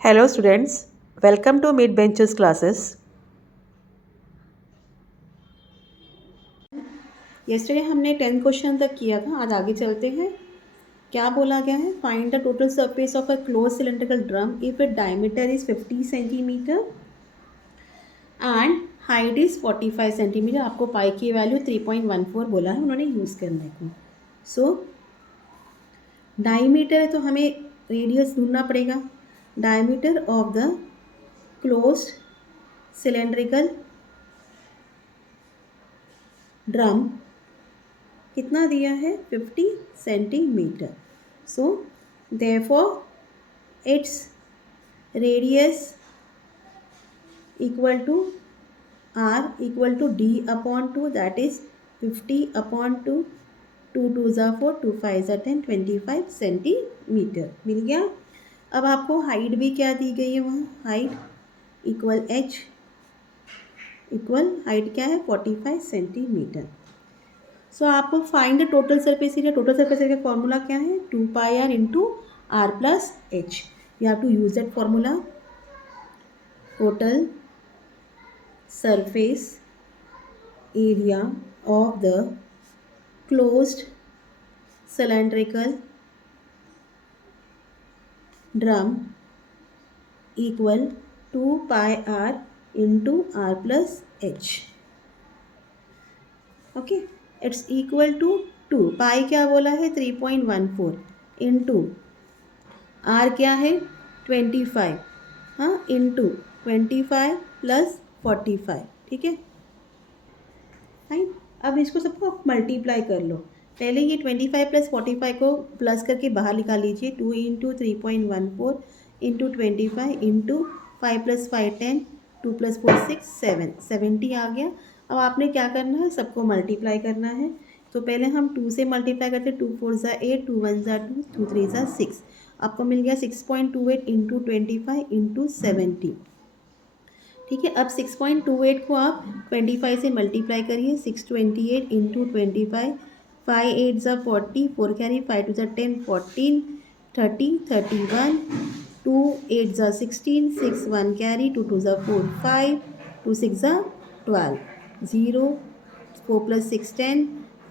Hello students, welcome to Mid Benches classes. yesterday हमने 10 question तक किया था. आज आगे चलते हैं. क्या बोला गया है? Find the total surface of a close cylindrical drum if it diameter is 50 centimetre and height is 45 centimetre. आपको पाई की वैल्यू 3.14 बोला है उन्होंने यूज़ करने को. सो डायमीटर है तो हमें रेडियस ढूंढना पड़ेगा. Diameter of the closed cylindrical drum कितना दिया है? 50 centimetre. So therefore it's radius equal to R equal to D upon 2, that is 50 upon 2. 2 2 ज़ा 4, 2 5 ज़ा 10, 25 सेंटीमीटर मिल गया. अब आपको हाइट भी क्या दी गई है? वहाँ height equal H equal height क्या है? 45 सेंटीमीटर. सो आपको find the total surface area. Total surface area का फॉर्मूला क्या है? 2πr into R plus H. You have to use that formula. Total surface area of the closed cylindrical drum equal 2πr into r plus h. Okay, it's equal to 2. Pi क्या बोला है? 3.14 into are क्या है? 25. हाँ, into 25 plus 45. ठीक है, fine. अब इसको सबको आप मल्टीप्लाई कर लो. पहले ये 25 प्लस 45 को प्लस करके बाहर निकाल लीजिए. 2 into 3.14 into 25 into 5 plus 5 10, 2 plus 4 6 7, 70 आ गया. अब आपने क्या करना है? सबको मल्टीप्लाई करना है. तो पहले हम 2 से मल्टीप्लाई करते हैं. 2 4 ज़ा 8, 2 1 ज़ा 2, 2 3 ज़ा 6. आपको मिल गया 6.28 इंटू 25 इंटू 70. ठीक है, अब 6.28 को आप 25 से मल्टीप्लाई करिए. 628 इंटू 25, 5 8 ज़ा 40, 4 कैरी, 5 2 ज़ा 10, 14 30 31, 2 8 ज़ा 16, 6 1 कैरी, 2 2 ज़ा 4 5, 2 6 ज़ा 12, 0 4 प्लस 6 10,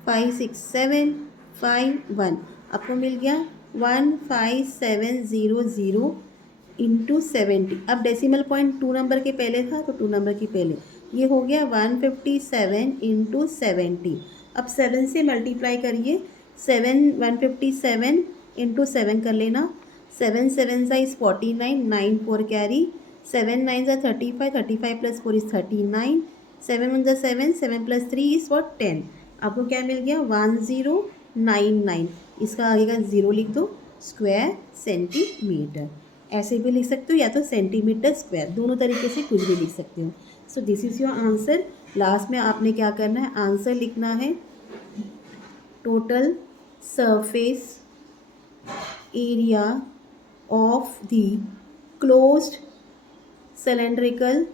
5 6 7 5 1. आपको मिल गया 15700 इंटू 70. अब डेसिमल पॉइंट 2 नंबर के पहले था तो 2 नंबर के पहले. ये हो गया 157 इंटू 70. अब 7 से मल्टीप्लाई करिए. 157 इंटू 7 कर लेना. 7 7 ज़ा इज़ 49, 9 4 कैरी, 7 9 ज़ा 35, 35 प्लस 4 इज़ 39, 7 1 ज़ा 7, 7 प्लस 3 इज़ वॉट 10. आपको क्या मिल गया? 1099. इसका आगे का ज़ीरो लिख दो. Square centimetre. ऐसे भी लिख सकते हो या तो सेंटीमीटर स्क्वायर, दोनों तरीके से कुछ भी लिख सकते हो. So this is your answer. Last में आपने क्या करना है? आंसर लिखना है. Total surface area of the closed cylindrical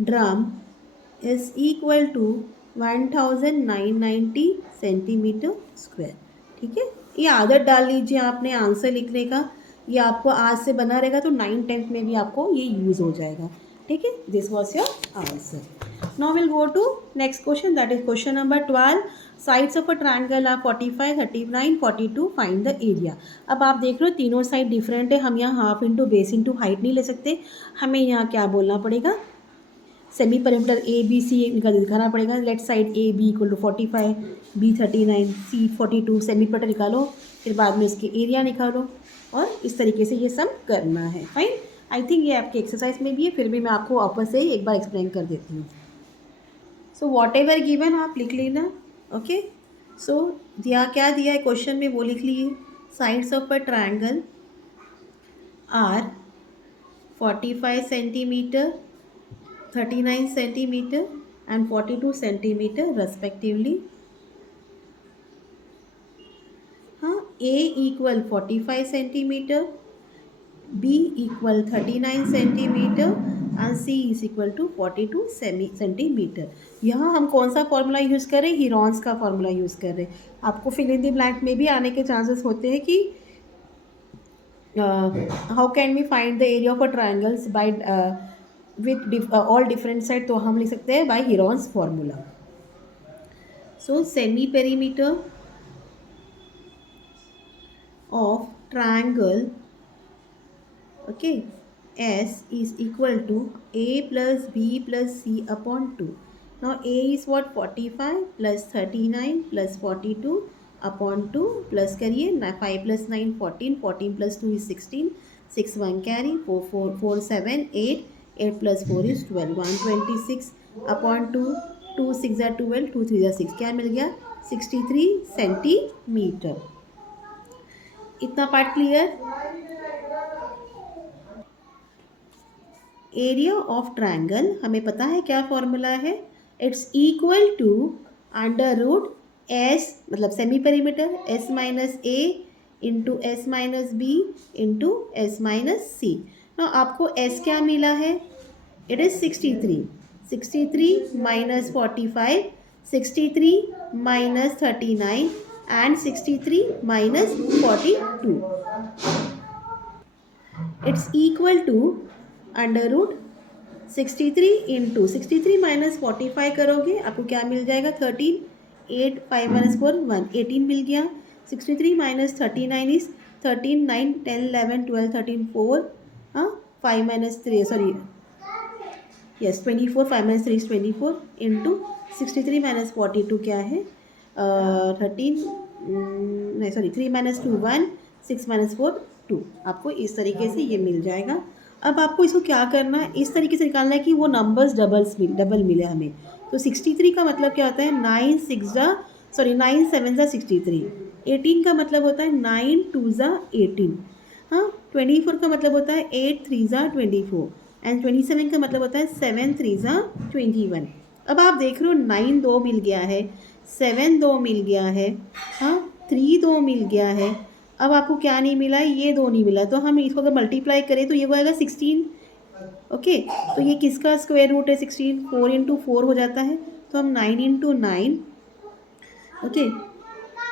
drum is equal to 1990 centimetre square. ठीक है, ये आदत डाल लीजिए आपने आंसर लिखने का. ये आपको आज से बना रहेगा तो 9th-10th में भी आपको ये यूज़ हो जाएगा. ठीक है, this was your answer. Now will go to next question, that is question number 12. Sides of a triangle are 45 39 42. Find the area. अब आप देख रहे हो तीनों साइड डिफरेंट है. हम यहाँ half into base into height नहीं ले सकते. हमें यहाँ क्या बोलना पड़ेगा? सेमी परिमीटर ए बी सी इनका दिखाना पड़ेगा. Left side A B equal to 45, B 39, C 42. Semi perimeter निकालो, फिर बाद में इसके एरिया निकालो और इस तरीके से ये सब करना है. फाइन. आई थिंक ये आपके एक्सरसाइज में भी है, फिर भी मैं आपको वापस से एक बार एक्सप्लेन कर देती हूँ. सो वॉट एवर गिवन आप लिख लेना. ओके, सो दिया क्या दिया है क्वेश्चन में वो लिख लिए. Sides of a triangle are 45 centimetre, 39 centimeter and 42 centimeter respectively. हाँ, A equal 45 centimeter, B equal 39 centimeter and C is equal to 42 centimeter. यहाँ हम कौन सा फॉर्मूला यूज़ कर रहे हैं? हीरॉन्स का फॉर्मूला यूज़ कर रहे हैं. आपको फिल इन द ब्लैंक में भी आने के चांसेस होते हैं कि how can we find the area of a triangles by with all different side, तो हम लिख सकते हैं by Heron's formula. So semi perimeter of triangle, okay, S is equal to A plus B plus C upon 2. Now A is what, 45 plus 39 plus 42 upon 2 plus करिए 5 plus 9 14, 14 plus 2 is 16, 6 1 carry, 4 7 8, 8 plus 4 is 12, 126 upon 2, 2 6 are 12, 2 3 are 6, क्या मिल गया 63 centimetre. इतना part clear. Area of triangle हमें पता है क्या formula है, it's equal to under root S मतलब semi perimeter S minus A into S minus B into S minus C. ना आपको एस क्या मिला है, it is 63, 63 minus 45, 63 minus 39 and 63 minus 42. It's equal to under root 63 into 63 minus 45 करोगे आपको क्या मिल जाएगा 13, 8 5 minus 4 1, 18 मिल गया. 63 minus 39 is 13, 9 10 11 12 13 4, हाँ 5 minus 3 sorry yes 24, 5 minus 3 is 24 into 63 minus 42 क्या है 13 नहीं सॉरी 3 माइनस 2 1, 6 माइनस 4 2. आपको इस तरीके से ये मिल जाएगा. अब आपको इसको क्या करना है, इस तरीके से निकालना है कि वो नंबर्स डबल मिले हमें. तो 63 का मतलब क्या होता है 9 7 ज़ा 63. 18 का मतलब होता है 9 2 ज़ा 18. हाँ 24 का मतलब होता है 8 3 ज़ा 24 एंड 27 का मतलब होता है 7 3 ज़ा 21. अब आप देख रहे हो 9 2 मिल गया है, 7 2 मिल गया है, हाँ 3 2 मिल गया है. अब आपको क्या नहीं मिला है, ये 2 नहीं मिला. तो हम इसको अगर मल्टीप्लाई करें तो ये हो आएगा 16. ओके तो ये किसका स्क्वायर रूट है 16, 4 इंटू 4 हो जाता है. तो हम 9 into 9 okay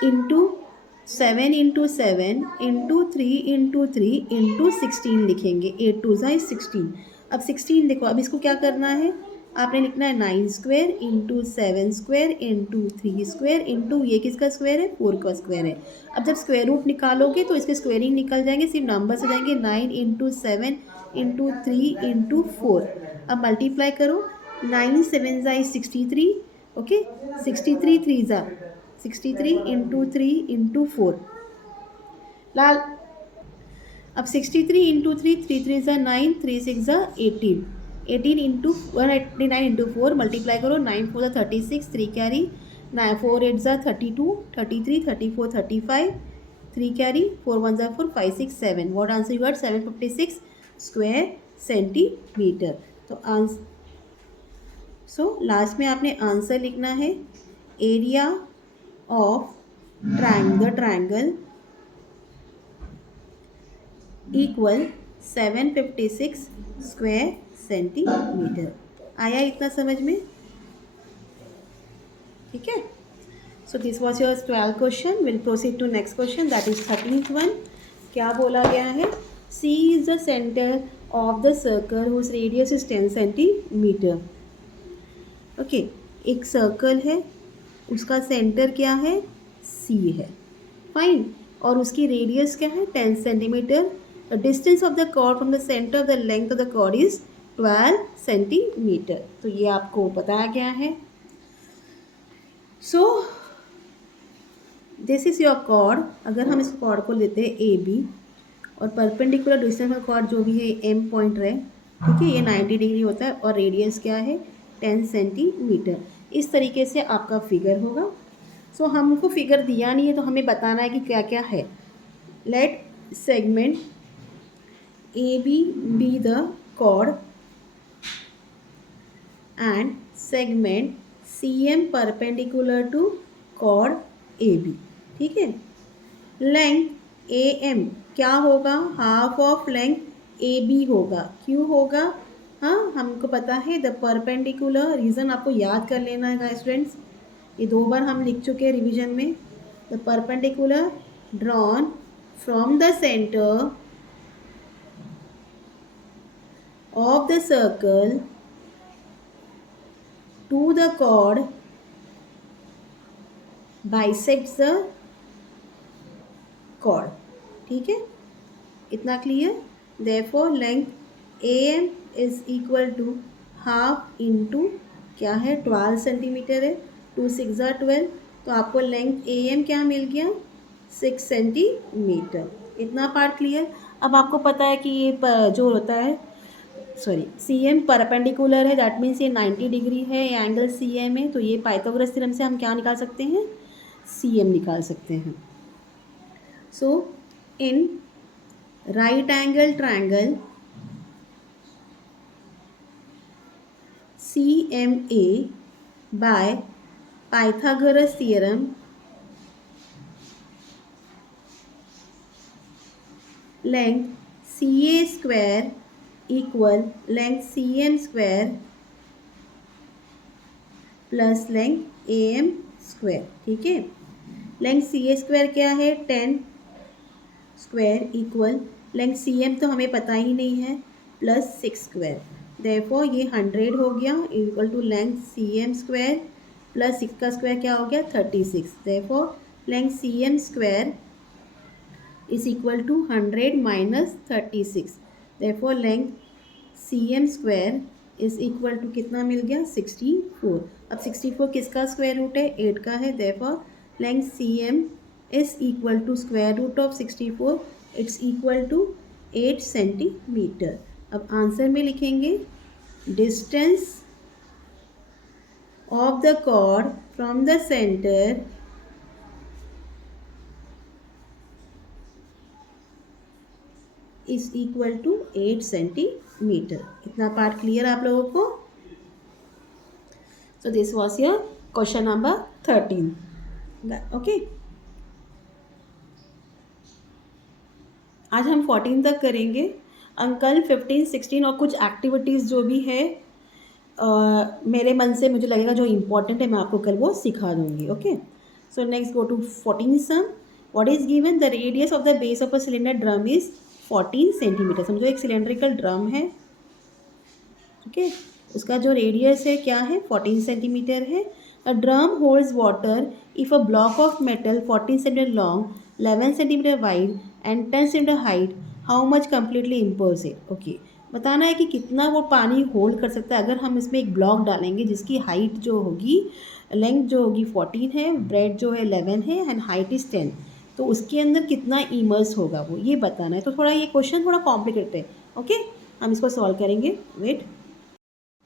into 7 into 7 into 3 into 3 into 16 लिखेंगे. 8 2 ज़ा 16. अब 16 देखो, अब इसको क्या करना है, आपने लिखना है 9 square into 7 square into 3 square into ये किसका स्क्वायर है 4 का स्क्वायर है. अब जब स्क्वायर रूट निकालोगे तो इसके स्क्वायरिंग निकल जाएंगे, सिर्फ नंबर्स हो जाएंगे 9 इंटू 7 इंटू 3 इंटू 4. अब मल्टीप्लाई करो 9 7 ज़ा 63 ओके 63 3 ज़ा 63 इंटू 3 इंटू 4 लाल. अब 63 इंटू 3 3 3 ज़ा 9 3 6 ज़ा 18, 18 इंटू 189 इंटू 4 मल्टीप्लाई करो 9 4 ज़ा 36 3 कैरी 9 4 8 ज़ा 32 33 34 35 3 कैरी 4 1 ज़ा 4 5 6 7. What answer you got 756 square centimetre. तो आंसर लास्ट में आपने आंसर लिखना है area of triangle equal 756 square centimetre. आया इतना समझ में, ठीक है. So this was your 12th question. Will proceed to next question that is 13th one. क्या बोला गया है, C is the centre of the circle whose radius is 10 centimetre. Okay एक सर्कल है, उसका सेंटर क्या है सी है, फाइन, और उसकी रेडियस क्या है 10 centimetre. The distance of the chord from the centre of the length of the chord is 12 centimetre. तो ये आपको बताया गया है. So this is your chord. अगर हम इस कॉर्ड को लेते हैं ए बी और परपेंडिकुलर डिस्टेंस का कॉर्ड जो भी है एम पॉइंट रहे, ठीक है, ये 90 डिग्री होता है और रेडियस क्या है 10 सेंटीमीटर. इस तरीके से आपका फिगर होगा. सो हमको फिगर दिया नहीं है तो हमें बताना है कि क्या क्या है. Let segment A B the chord and segment C M perpendicular to chord A B. ठीक है. लेंथ ए एम क्या होगा, half of length A B होगा. क्यों होगा, हाँ हमको पता है द परपेंडिकुलर. रीज़न आपको याद कर लेना है स्टूडेंट्स, ये 2 बार हम लिख चुके हैं रिवीजन में. The perpendicular drawn from the centre of the circle to the chord bisects the chord. ठीक है, इतना clear. therefore length AM is equal to half into क्या है 12 सेंटीमीटर है, 2 6 12, तो आपको लेंथ AM क्या मिल गया 6 सेंटीमीटर. इतना पार्ट क्लियर. अब आपको पता है कि ये जो होता है CM परपेंडिकुलर है, दैट मीन्स ये 90 डिग्री है, ये एंगल CM है, तो ये पाइथागोरस थ्योरम से हम क्या निकाल सकते हैं, CM निकाल सकते हैं. So in right angle triangle CMA by Pythagoras theorem length CA square equal length CM square plus length AM square. ठीक है, लेंथ CA स्क्वायर क्या है 10 स्क्वायर इक्वल लेंथ CM तो हमें पता ही नहीं है प्लस 6 स्क्वायर. देयरफॉर ये 100 हो गया equal to length CM square plus 6 का स्क्वायर क्या हो गया 36. Therefore length CM square is equal to 100 minus 36. Therefore length CM square is equal to कितना मिल गया 64. अब 64 किसका स्क्वायर रूट है 8 का है. Therefore length CM is equal to square root of 64, it's equal to 8 centimetre. अब आंसर में लिखेंगे distance of the chord from the centre is equal to 8 centimetre. इतना पार्ट क्लियर आप लोगों को. So this was your question number 13. Okay, आज हम 14 तक करेंगे. अंकल 15 16 और कुछ एक्टिविटीज़ जो भी है मेरे मन से मुझे लगेगा जो इम्पोर्टेंट है मैं आपको कल वो सिखा दूंगी. Okay, so next go to 14 sum. What is given the radius of the base of a cylinder drum is 14 centimetre. समझो एक सिलेंड्रिकल ड्रम है. ओके, उसका जो रेडियस है क्या है 14 सेंटीमीटर है. A drum holds water if a block of metal 14 centimetre long, 11 centimetre wide and 10 centimetre height, how much completely immerse it. Okay, बताना है कि कितना वो पानी होल्ड कर सकता है. अगर हम इसमें एक ब्लॉक डालेंगे जिसकी हाइट जो होगी, लेंथ जो होगी 14 है, ब्रेड जो है 11 है एंड हाइट इज़ 10, तो उसके अंदर कितना इमर्स होगा वो ये बताना है. तो थोड़ा ये क्वेश्चन थोड़ा कॉम्प्लिकेटेड है. ओके, हम इसको सॉल्व करेंगे. वेट.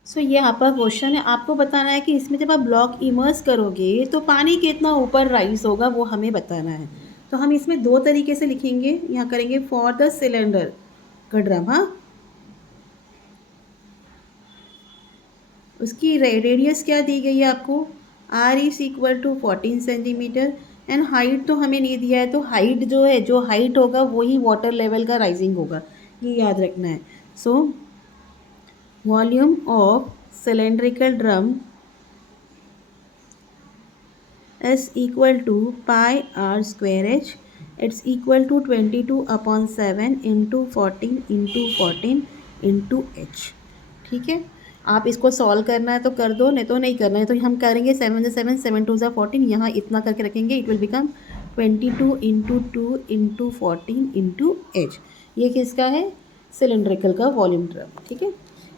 सो ये आपका क्वेश्चन है, आपको बताना है कि इसमें जब आप ब्लॉक इमर्स करोगे तो पानी कितना ऊपर राइज होगा वो हमें बताना है. तो हम इसमें दो तरीके से लिखेंगे. यहाँ करेंगे फॉर द सिलेंडर का ड्रम. हाँ, उसकी रेडियस क्या दी गई है आपको, R is equal to 14 centimetre and height तो हमें नहीं दिया है, तो हाइट जो है जो हाइट होगा वही वाटर लेवल का राइजिंग होगा, ये याद रखना है. So volume of cylindrical drum is equal to pi r square h. It's equal to 22/7 into 14 into 14 into h. ठीक है, आप इसको सॉल्व करना है तो कर दो, नहीं तो नहीं करना है. तो हम करेंगे 7 7 7 2 14, यहाँ इतना करके रखेंगे. It will become 22 into 2 into 14 into H. ये किसका है, सिलेंड्रिकल का वॉल्यूम ड्रम. ठीक है,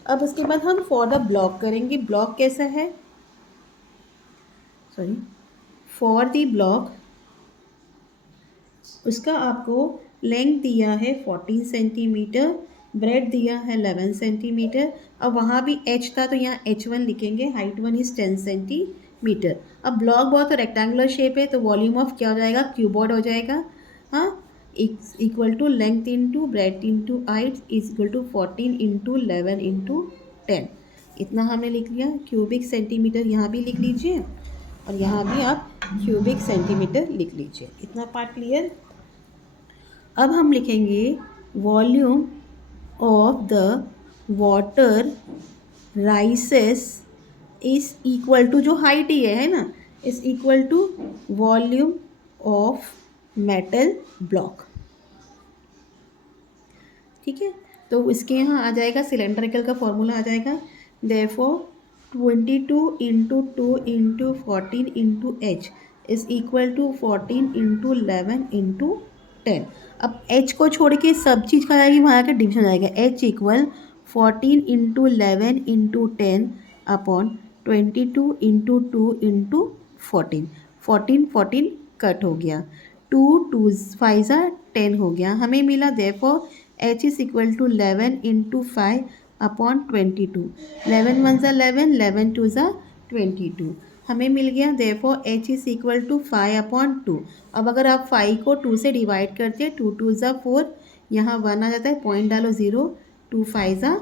अब उसके बाद हम फॉर द ब्लॉक करेंगे. ब्लॉक कैसा है, सॉरी, फॉर द ब्लॉक उसका आपको लेंथ दिया है 14 सेंटीमीटर, ब्रेड दिया है 11 सेंटीमीटर. अब वहाँ भी h था तो यहाँ h1 लिखेंगे. Height 1 is 10 centimetre. अब ब्लॉक बहुत रेक्टेंगुलर शेप है तो वॉल्यूम ऑफ क्या हो जाएगा, क्यूबॉइड हो जाएगा. हाँ, equal to length into breadth into height is equal to 14 into 11 into 10. इतना हमने लिख लिया. क्यूबिक सेंटीमीटर यहाँ भी लिख लीजिए और यहाँ भी आप क्यूबिक सेंटीमीटर लिख लीजिए. इतना पार्ट क्लियर. अब हम लिखेंगे volume of the water rises is equal to, जो हाइट ही है ना, is equal to volume of metal block. ठीक है, तो इसके यहाँ आ जाएगा सिलेंड्रिकल का फॉर्मूला आ जाएगा, therefore 22 into 2 into 14 into H is equal to 14 into 11 into 10। अब h को छोड़ के सब चीज़ का आएगी, वहाँ का डिवीजन आएगा, h equal 14 into 11 into 10 upon 22 into 2 into 14। 14 cut हो गया, 2 2 5 ज़ा 10 हो गया, हमें मिला therefore h is equal to 11 into 5 upon 22। 11 1 ज़ा 11, 11 2 ज़ा 22, हमें मिल गया therefore h is equal to 5 upon 2। अब अगर आप 5 को 2 से डिवाइड करते हैं, 2 2 ज़ा 4, यहाँ 1 आ जाता है, पॉइंट डालो 0, 2 5 ज़ा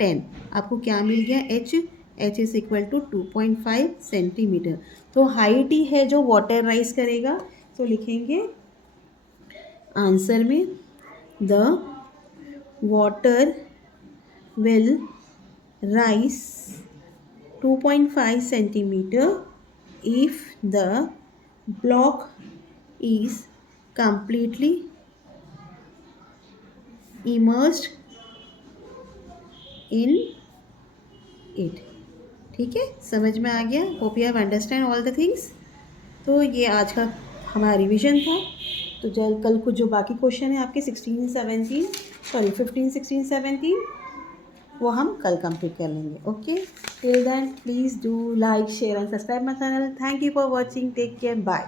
10, आपको क्या मिल गया h is equal to 2.5 centimetre. तो हाइट ही है जो वाटर राइज करेगा, तो लिखेंगे आंसर में the water will rise 2.5 centimeter if the block is completely immersed in it। ठीक है, समझ में आ गया? Hope you have understand all the things. तो ये आज का हमारा रिवीजन था। तो जब कल कुछ जो बाकी क्वेश्चन है आपके 15 16 17 वो हम कल कंप्लीट कर लेंगे। Okay, till then please do like share and subscribe my channel. Thank you for watching, take care, bye.